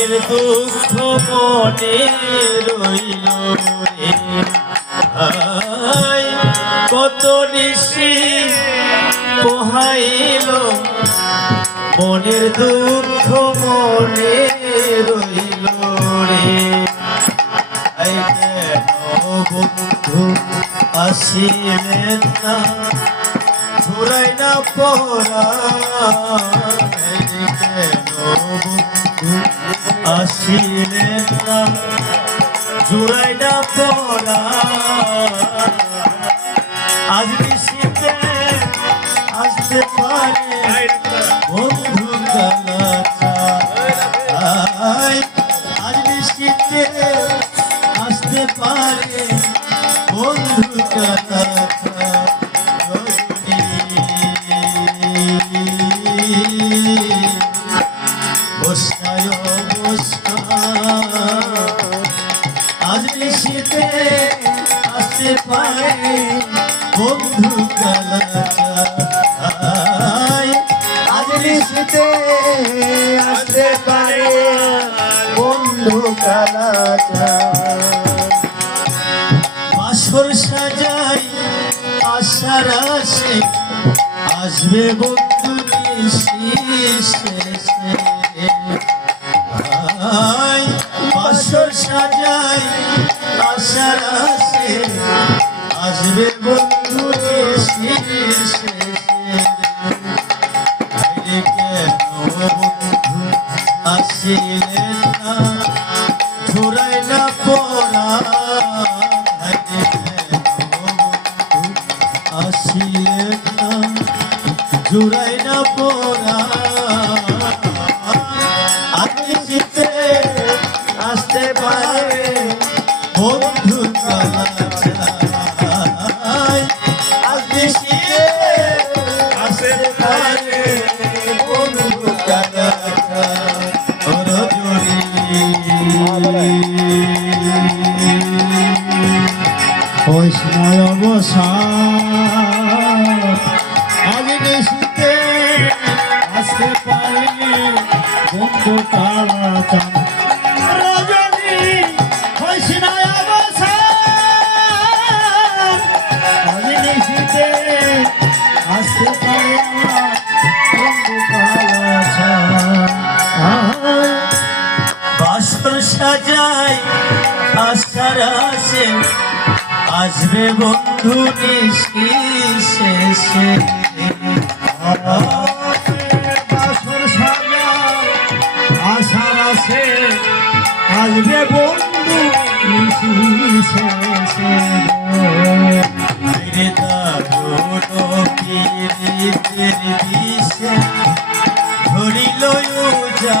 মনের দুঃখ মনে রইল কত নিশি পোহাইল। মনের দুঃখ মনে রইল রে। বন্ধু আসিলেন না? ঘুরাই না পড়া। আসিলেন না জুড়াই না পড়া। আজ নিশীতে আসতে পারে বন্ধু আজ নিশীতে বন্ধু কালাচাই আজ নিশিতে আসতে পারে বন্ধু কালাচার বাসর সাজাই আশার আসে আসবে বন্ধু শেষে বাসর সাজাই আশার আসে আসবে বন্ধু বন্ধু? আসিলেন না। ঝোরাই না পড়া আসিলেন না। ঝোরাই না পড়া বাসর সাজাই আশার আসে আসবে বন্ধু নিশি শেষে। বাসর সাজা আশার আসবে বন্ধু ধরিল যা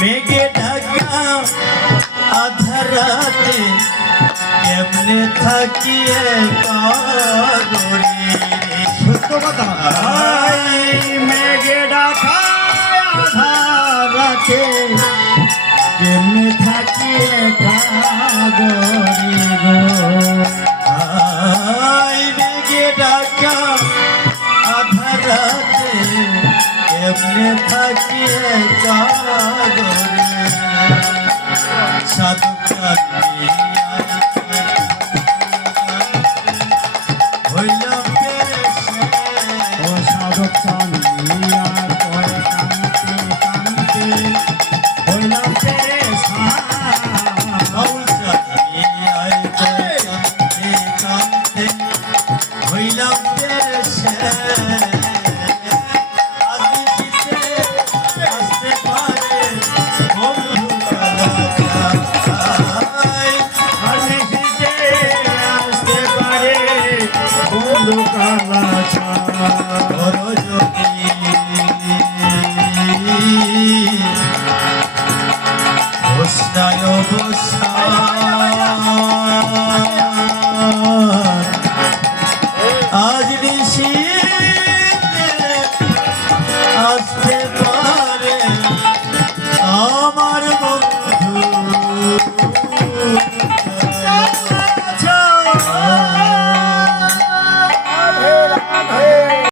मेघे ढका अधराते केमने थकिए कागोरी तो बताओ मेघे ढका अधराते केमने थकिए कागोरी गो। आई मेघे ढका अधराते কেমনে থাকিয়ে সাধু বন্ধু কালাচার বড়জনী বসায় বসায়